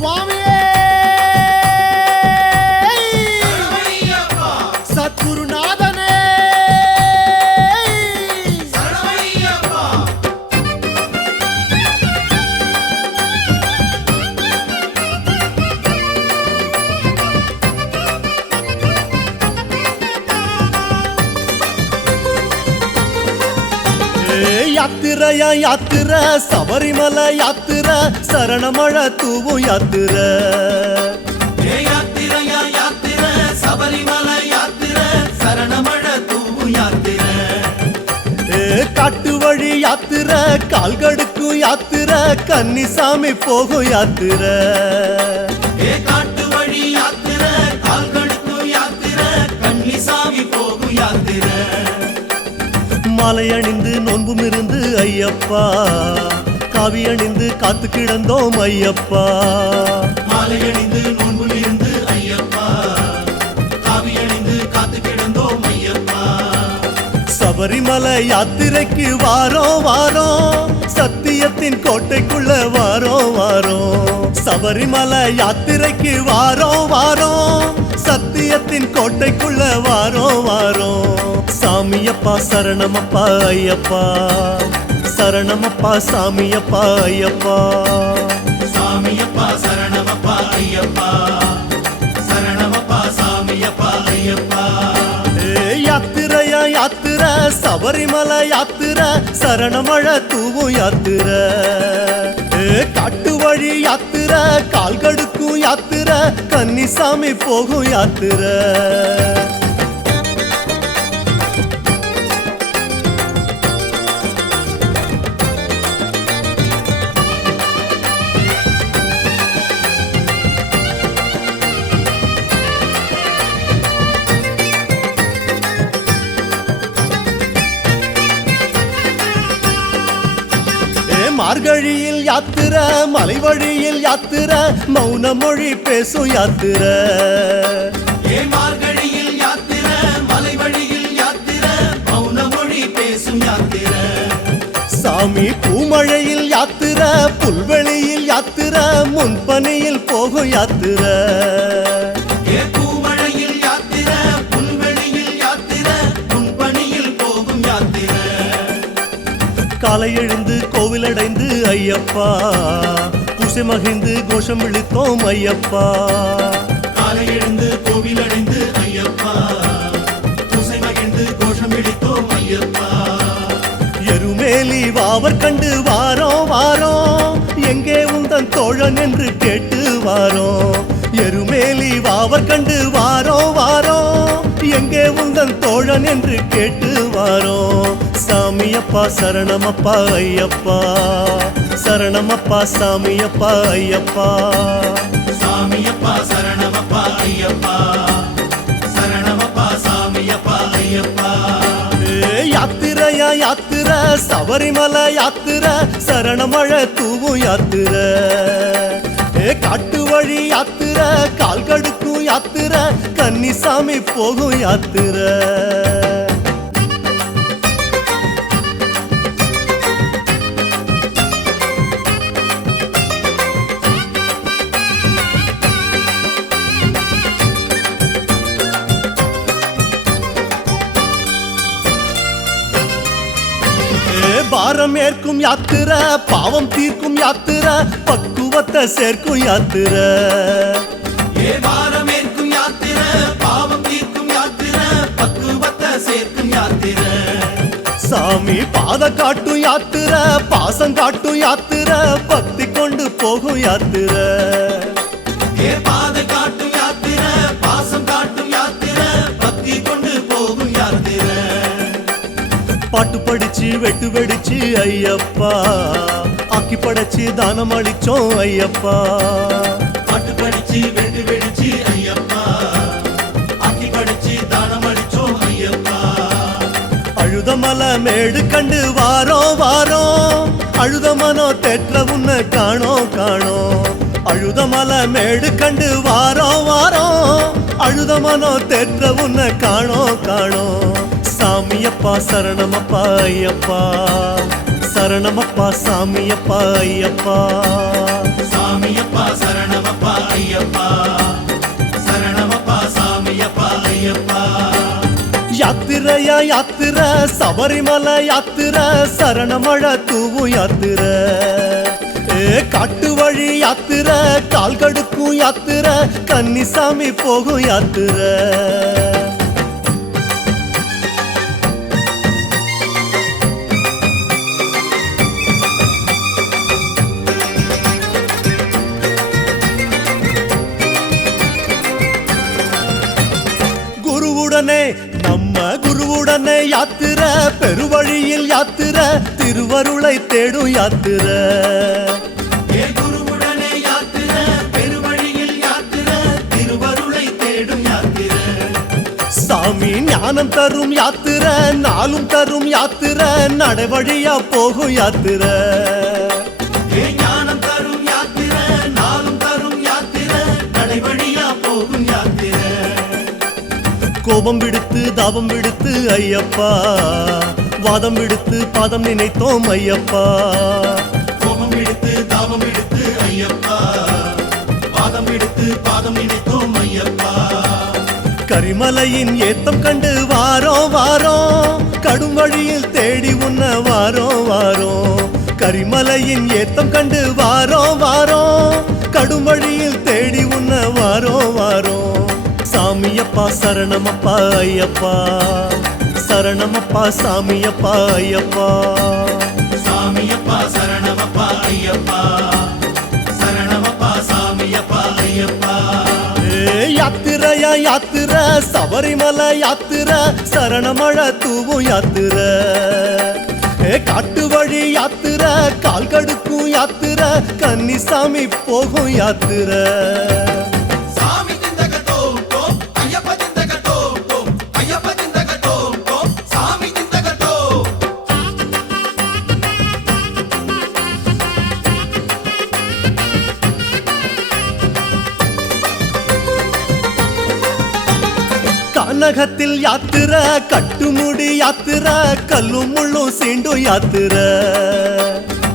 சுவாமியே சத்குருநாதனே யாத்திரையா யாத்திர சபரிமலை யாத்திர சரணமழ தூவும் யாத்திர யாத்திரையா யாத்திர சபரிமலை யாத்திர சரணமழ தூவும் யாத்திர காட்டு வழி யாத்திர கால்கடுக்கும் யாத்திர கன்னிசாமி போகும் யாத்திர காட்டு வழி யாத்திர கால்கடுக்கும் யாத்திர கன்னிசாமி போகும் யாத்திர மாலை அணிந்து நோன்பும் இருந்து ஐயப்பா காவி அணிந்து காத்து கிடந்தோம் ஐயப்பா மாலை அணிந்து நோன்பும் இருந்து ஐயப்பா காவி அணிந்து காத்து கிடந்தோம் ஐயப்பா சபரிமலை யாத்திரைக்கு வாரோம் வாரோம் சத்தியத்தின் கோட்டைக்குள்ள வாரோம் வாரோம் சபரிமலை யாத்திரைக்கு வாரோம் வாரோம் சத்தியத்தின் கோட்டைக்குள்ள வாரோம் வாரோம் சாமியப்பா சரணமப்பா ஐயப்பா சரணமப்பா சாமியப்பா ஐயப்பா சாமியப்பா சரணமப்பா ஐயப்பா சரணமப்பா சாமியப்பா ஐயப்பா யாத்திரையா யாத்திர சபரிமலை யாத்திர சரணமழ தூவும் யாத்திர காட்டு வழி யாத்திர கால்கடுக்கும் யாத்திர கன்னிசாமி போகும் யாத்திர மார்கழியில் யாத்திர மலை வழியில் யாத்திர மௌன மொழி பேசும் யாத்திர மார்கழியில் யாத்திர மலை வழியில் யாத்திர மௌன மொழி பேசும் யாத்திர சாமி பூமழையில் யாத்திர புல்வெளியில் யாத்திர முன்பனியில் போகும் யாத்திர பூமழையில் யாத்திர புல்வெளியில் யாத்திர முன்பனியில் போகும் யாத்திர காலை எழுந்து கோவிலடைந்து ஐயப்பா பூசை மகிழ்ந்து கோஷம் விழித்தோம் ஐயப்பா காலை எழுந்து கோவிலடைந்து ஐயப்பா பூசை மகிழ்ந்து கோஷம் விழித்தோம் ஐயப்பா எருமேலி வாவர் கண்டு வாரோம் வாரோம் எங்கே உந்தன் தோழன் என்று கேட்டு வாரோம் எருமேலி வாவர் கண்டு வாரோம் வாரோம் எங்கே உந்தன் தோழன் என்று கேட்டு வாரோம் சாமியப்பா சரணமப்பா ஐயப்பா சரணமப்பா சாமியப்பா ஐயப்பா சாமியப்பா சரணமப்பா ஐயப்பா சரணமப்பா சாமியப்பா ஐயப்பா யாத்திரையா யாத்திர சபரிமலை யாத்திர சரணமழ தூவும் யாத்திர காட்டு வழி யாத்திர கால்கடுக்கும் யாத்திர கன்னிசாமி போகும் யாத்திர பாரம் ஏற்கும் யாத்திர பாவம் தீர்க்கும் யாத்திர பக்குவத்தை சேர்க்கும் யாத்திர பாரம் ஏற்கும் யாத்திர பாவம் தீர்க்கும் யாத்திர பக்குவத்தை சேர்க்கும் யாத்திர சாமி பாத காட்டும் யாத்திர பாசம் காட்டும் யாத்திர பக்தி கொண்டு போகும் யாத்திர பாத காட்டும் யாத்திர பாசம் காட்டும் யாத்திர பக்தி கொண்டு போகும் யாத்திர பாட்டு படிச்சு வெட்டு வெடிச்சு ஐயப்பா ஆக்கி படைச்சு தானம் அளிச்சோம் ஐயப்பா பாட்டு படிச்சு வெட்டு வெடிச்சு ஐயப்பா ஆக்கி படிச்சு தானம் அளிச்சோம் ஐயப்பா அழுதமலை மேடு கண்டு வாரோம் வாரோம் அழுத மனோ தெற்ற உன்னை காணோம் காணோம் அழுதமலை மேடு கண்டு வாரோம் வாரோம் அழுத மனோ தெற்ற உன்னை காணோம் காணோம் சாமியப்பா சரணமப்பா ஐயப்பா சரணமப்பா சாமியப்பா ஐயப்பா சாமியப்பா சரணமப்பா ஐயப்பா சரணமப்பா சாமியப்பா ஐயப்பா யாத்திரையா யாத்திர சபரிமலை யாத்திர சரணமழை தூவும் யாத்திர காட்டு வழி யாத்திர கால் கடுக்கும் யாத்திர கன்னிசாமி போகும் யாத்திர குருவுடனே நம்ம குருவுடனே யாத்திர பெருவழியில் யாத்திர திருவருளை தேடும் யாத்திர ஏ குருவுடனே யாத்திர பெருவழியில் யாத்திர திருவருளை தேடும் யாத்திர சாமி ஞானம் தரும் யாத்திர நாளும் தரும் யாத்திர நடைவழியா போகும் யாத்திர ஏ ஞானம் தரும் யாத்திர நாளும் தரும் யாத்திர நடைவழியா போகும் யாத்திர கோபம் விடுத்து தாபம் விடுத்து ஐயப்பா வாதம் விடுத்து பாதம் நினைத்தோம் ஐயப்பா கோபம் எடுத்து தாபம் எடுத்து ஐயப்பா பாதம் எடுத்து பாதம் நினைத்தோம் ஐயப்பா கரிமலையின் ஏத்தம் கண்டு வாரோம் வாரோம் கடும் வழியில் தேடி உன்ன வாரோம் வாரோம் கரிமலையின் ஏத்தம் கண்டு வாரோம் வாரோம் கடும் வழியில் தேடி உன்ன வாரோம் வாரோம் சாமியப்பா சரணமப்பா ஐயப்பா சரணமப்பா சாமியப்பா ஐயப்பா சாமியப்பா சரணமப்பா ஐயப்பா சரணமப்பா சாமியப்பா ஐயப்பா யாத்திரையா யாத்திர சபரிமலை யாத்திர சரணமழை தூவும் யாத்திர காட்டு வழி யாத்திர கால் கடுக்கும் யாத்திர கன்னிசாமி போகும் யாத்திர சாமி திந்தகட்டோ ஐயப்ப திந்தகட்டோ ஐயப்ப திந்தகட்டோ சாமி திந்தகட்டோ கனகத்தில் யாத்திர கட்டுமுடி யாத்திர கல்லும் முள்ளும் சீண்டும் யாத்திர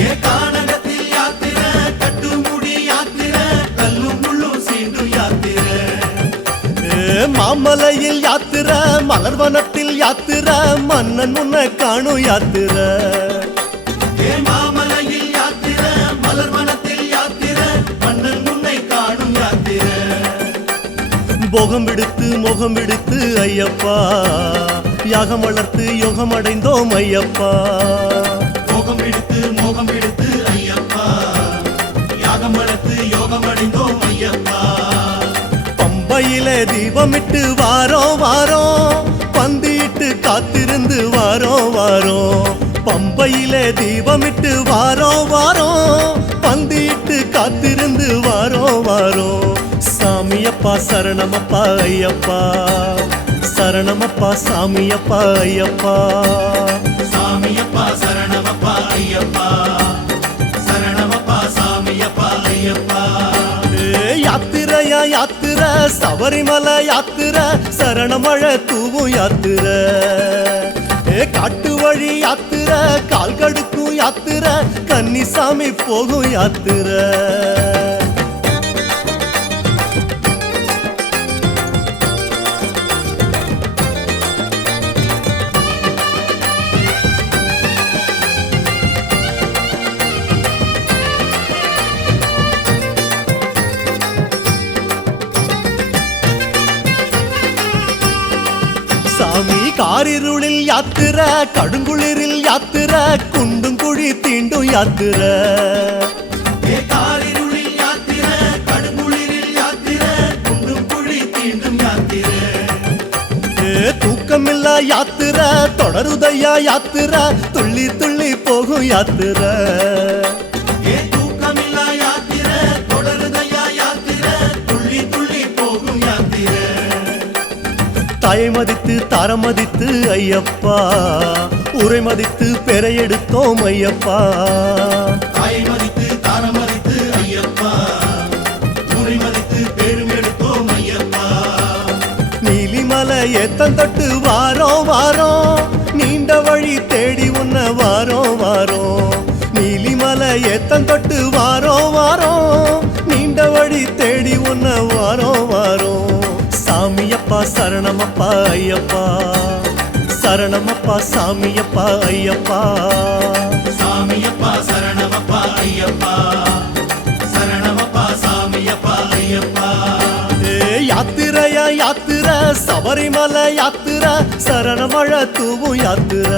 ஏ கானகத்தில் யாத்திர கட்டுமுடி யாத்திர கல்லும் முள்ளும் சீண்டும் யாத்திர மாமலையில் யாத்திர மலர்வனத்தில் யாத்திர மன்னன் முன்ன காணும் யாத்திர ஏ மாமலையில் யாத்திர மலர்வனத்தில் யாத்திர மன்னன் முன்னை காணும் யாத்திர போகம் விடுத்து மோகம் விடுத்து ஐயப்பா யாகம் வளர்த்து யோகம் அடைந்தோம் ஐயப்பா மோகம் எடுத்து ஐயப்பா யாகம் வளர்த்து யோகம் அடைந்தோம் ஐயப்பா பம்பையிலே தீபமிட்டு வாரோம் வாரோம் பந்தியிட்டு காத்திருந்து வாரோம் வாரோம் பம்பையிலே தீபமிட்டு வாரோம் வாரோம் பந்தியிட்டு காத்திருந்து வாரோம் வாரோம் சாமியப்பா சரணமப்பா ஐயப்பா சரணமப்பா சாமியப்பா ஐயப்பா சாமியப்பா சரணமப்பா ஐயப்பா சரணமப்பா சாமியப்பா ஐயப்பா யாத்திரையா யாத்திர சபரிமலை யாத்திர சரணமழை தூவும் யாத்திர காட்டு வழி யாத்திர கால் கடுக்கும் யாத்திர கன்னிசாமி போகும் யாத்திர சாமி காரிருளில் யாத்திர கடுங்குளிரில் யாத்திர குண்டும் குழி தீண்டும் யாத்திர ஏ காரிருளில் யாத்திர கடுங்குளிரில் யாத்திர குண்டும் குழி தீண்டும் யாத்திர தூக்கமில்லா யாத்திர தொடருதையா யாத்திர துள்ளி துள்ளி போகும் யாத்திர ஏ தூக்கமில்லா யாத்திர தொடருதையா யாத்திர துள்ளி துள்ளி போகும் யாத்திர தாயை மதித்து தாரம் மதித்து ஐயப்பா உரை மதித்து பெறை எடுத்தோம் ஐயப்பா தாயை மதித்து தாரம் மதித்து ஐயப்பா உரை மதித்து பேரும் எடுத்தோம் ஐயப்பா நீலிமலை ஏத்தந்தொட்டு வாரோம் வாரோம் நீண்ட வழி தேடி உன்ன வாரோம் வாரோம் நீலிமலை ஏத்தந்தொட்டு வாரோம் வாரோம் நீண்ட வழி தேடி உன்ன வாரோம் வாரோம் சாமியப்பா சரணமப்பா ஐயப்பா சரணமப்பா சாமியப்பா ஐயப்பா சாமியப்பா சரணமப்பா ஐயப்பா சரணமப்பா சாமியப்பா ஐயப்பா யாத்திரையா யாத்திர சபரிமலை யாத்திர சரணமழ தூவும் யாத்திர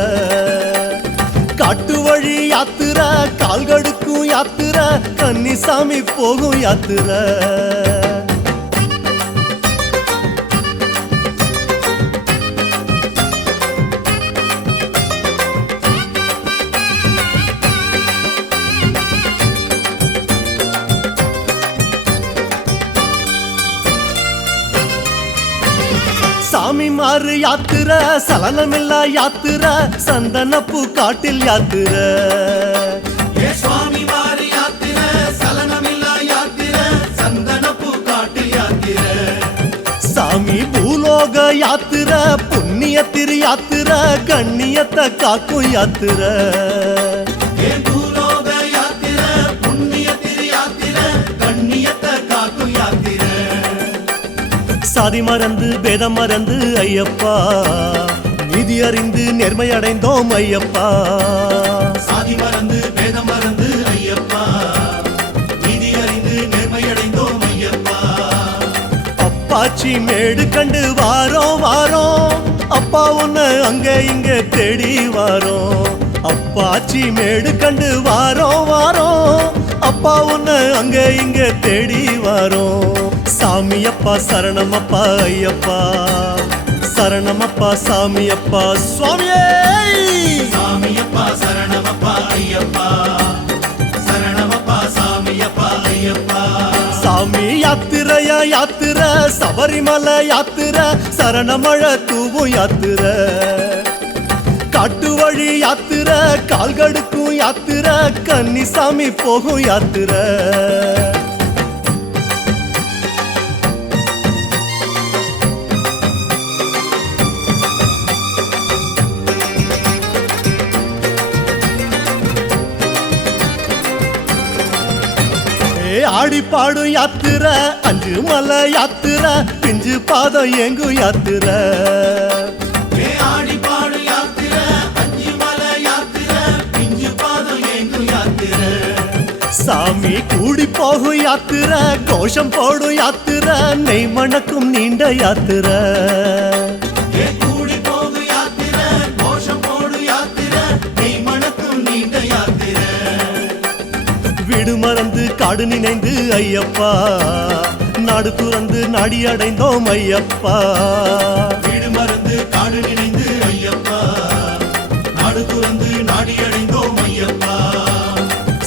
காட்டு வழி யாத்திர கால்கடுக்கும் யாத்திர கன்னிசாமி போகும் யாத்திர சாமி மாறு யாத்திர சலனமில்லா யாத்திர சந்தனப்பூ காட்டில் யாத்திர ஏ சுவாமி வாரி யாத்திர சலனமில்லா யாத்திர சந்தனப்பூ காட்டில் யாத்திர சாமி பூலோக யாத்திர புண்ணிய திரு யாத்திர கண்ணியத்தை காக்கும் யாத்திர ஏ பூலோக யாத்திர புண்ணிய திரு யாத்திர கண்ணியத்தை காக்கும் யாத்திர சாதி மறந்து பேதம் மறந்து ஐயப்பா நீதி அறிந்து நேர்மை அடைந்தோம் ஐயப்பா சாதி மறந்து பேதம் மறந்து ஐயப்பா நீதி அறிந்து நேர்மை அடைந்தோம் ஐயப்பா அப்பாச்சி மேடு கண்டு வாரோம் வாரோம் அப்பா உன்னை அங்க இங்க தேடி வாரோம் அப்பாச்சி மேடு கண்டு வாரோம் வாரோம் அப்பா உன்னை அங்க இங்க தேடி வாரோம் சாமியப்பா சரணமப்பா ஐயப்பா சரணமப்பா சாமியப்பா சுவாமியே சாமியப்பா சரணமப்பா ஐயப்பா சரணமப்பா சாமியப்பா ஐயப்பா சாமி யாத்திரையா யாத்திர சபரிமலை யாத்திர சரணமழ தூவும் யாத்திர காட்டு வழி யாத்திர கால்கடுக்கும் யாத்திர கன்னிசாமி போகும் யாத்திர ஆடி பாடும் யாத்திர அஞ்சு மலை யாத்திர பிஞ்சு பாதம் எங்கும் யாத்திர ஏ ஆடி பாடு யாத்திர அஞ்சு மலை யாத்திர பிஞ்சு பாதம் எங்கும் யாத்திர சாமி கூடி போகும் யாத்திர கோஷம் போடும் யாத்திர நெய் மணக்கும் நீண்ட யாத்திர ஏ கூடி போகு யாத்திர கோஷம் போடு யாத்திர நெய் மணக்கும் நீண்ட யாத்திர வீடு மறந்து காடு நினைந்து ஐயப்பா நாடு துறந்து நாடி அடைந்தோம் ஐயப்பா வீடு மறந்து காடு நினைந்து ஐயப்பா நாடு துறந்து நாடி அடைந்தோம் ஐயப்பா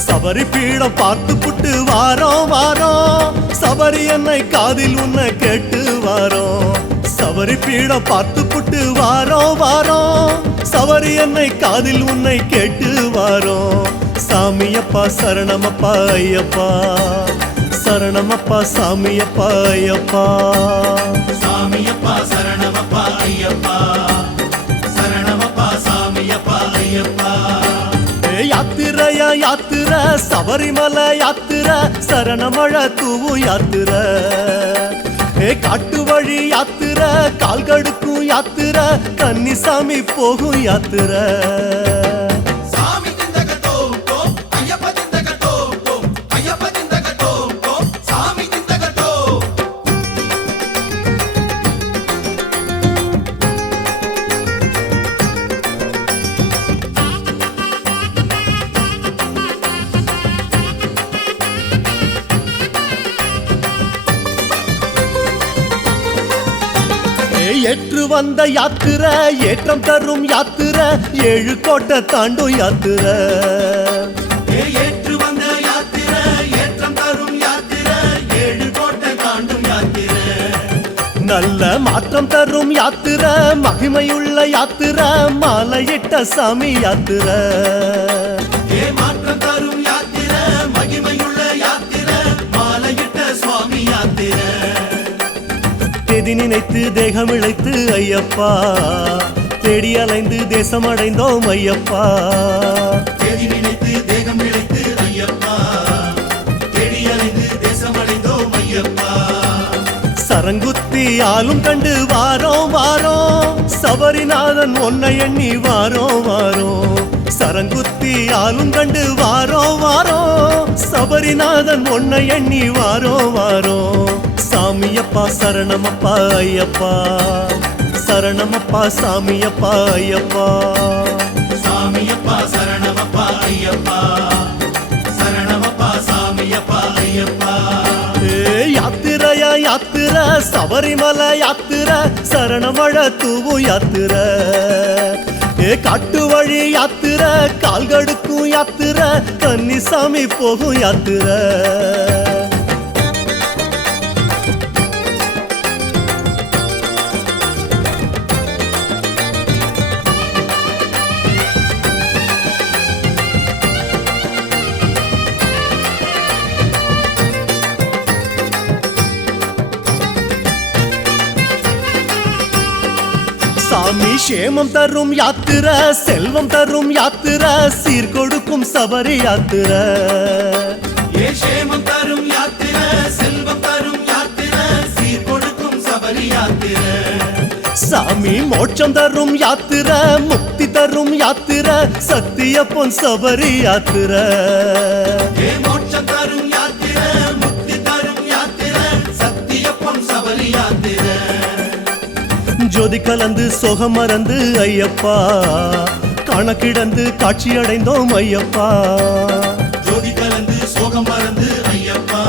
சபரி பீடம் பார்த்து புட்டு வாரோம் வாரோம் சபரி என்னை காதில் உன்னை கேட்டு வாரோம் சபரி பீடம் பார்த்து புட்டு வாரோம் வாரோம் சபரி என்னை காதில் உன்னை கேட்டு வாரோம் சாமியப்பா சரணமப்பா ஐயப்பா சரணமப்பா சாமியப்பா ஐயப்பா சாமியப்பா சரணமப்பா ஐயப்பா சரணமப்பா சாமியப்பா ஐயப்பா யாத்திரையா யாத்திர சபரிமலை யாத்திர சரணமழ தூவு யாத்திர காட்டு வழி யாத்திர கால்கடுக்கும் யாத்திர கன்னிசாமி போகும் யாத்திர சாமி திந்தகட்டோ ஐயப்பா திந்தகட்டோ ஐயப்பா திந்தகட்டோ சாமி திந்தகட்டோ ஏற்று வந்த யாத்திர ஏற்றம் தரும் யாத்திர ஏழு கோட்டை தாண்டும் யாத்திர ஏற்று வந்த யாத்திர ஏற்றம் தரும் யாத்திர ஏழு கோட்டை தாண்டும் யாத்திர நல்ல மாற்றம் தரும் யாத்திர மகிமையுள்ள யாத்திர மாலையிட்ட சாமி யாத்திர மாற்றம் தரும் யாத்திர மகிமையுள்ள யாத்திர மாலையிட்ட சுவாமி யாத்திர தேதி நினைத்து தேகம் இழைத்து ஐயப்பா தேடி அலைந்து தேசம் அடைந்தோம் ஐயப்பா தேதி நினைத்து தேகம் இழைத்து ஐயப்பா தேடி அலைந்து தேசம் அடைந்தோம் ஐயப்பா ஆளும் கண்டு வாரோம் வாரோம் சபரிநாதன் உன்னை எண்ணி வாரோம் வாரோம் சரங்குத்தி ஆளும் கண்டு வாரோம் வாரோம் சபரிநாதன் உன்னை எண்ணி வாரோம் வாரோம் சாமியப்பா சரணமப்பா ஐயப்பா சரணமப்பா சாமியப்பா ஐயப்பா சாமியப்பா சரணமப்பா ஐயப்பா சரணமப்பா சாமியப்பா ஐயப்பா யாத்திரையா யாத்திர சபரிமலை யாத்திர சரணமழ தூவு யாத்திர காட்டு வழி யாத்திர கால்கடுக்கும் யாத்திர கன்னிசாமி போகும் யாத்திர சாமி சேமம் தரும் யாத்திர செல்வம் தரும் யாத்திர சீர் கொடுக்கும் சபரி யாத்திர ஏஷேமம் தரும் யாத்திர செல்வம் தரும் யாத்திர சீர் கொடுக்கும் சபரி யாத்திர சாமி மோட்சம் தரும் யாத்திர முக்தி தரும் யாத்திர சத்திய பொன் சபரி யாத்திர மோட்சம் தரும் யாத்திர முக்தி தரும் யாத்திர சத்திய பொன் சபரி யாத்திர ஜோதி கலந்து சோகம் மறந்து ஐயப்பா கணக்கிடந்து காட்சி அடைந்தோம் ஐயப்பா ஜோதி கலந்து சோகம் மறந்து ஐயப்பா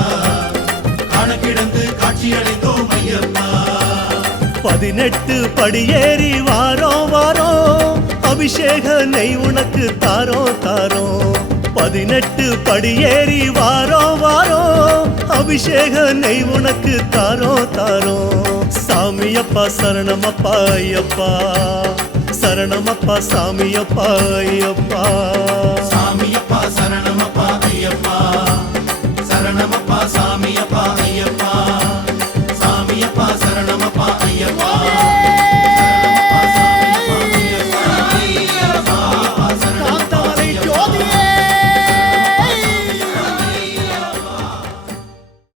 கணக்கிடந்து காட்சி அடைந்தோம் ஐயப்பா 18 படியேறி வாரோம் வாரோம் அபிஷேக நெய் உனக்கு தாரோ தாரோ 18 படியேறி வாரோம் வாரோம் அபிஷேக நெய் உனக்கு தாரோ தாரோ சாமியப்பா சரணமப்பா ஐயப்பா சரணமப்பா சாமியப்பா ஐயப்பா சாமியப்பா சரணமப்பா ஐயப்பா சரணமப்பா சாமியப்பா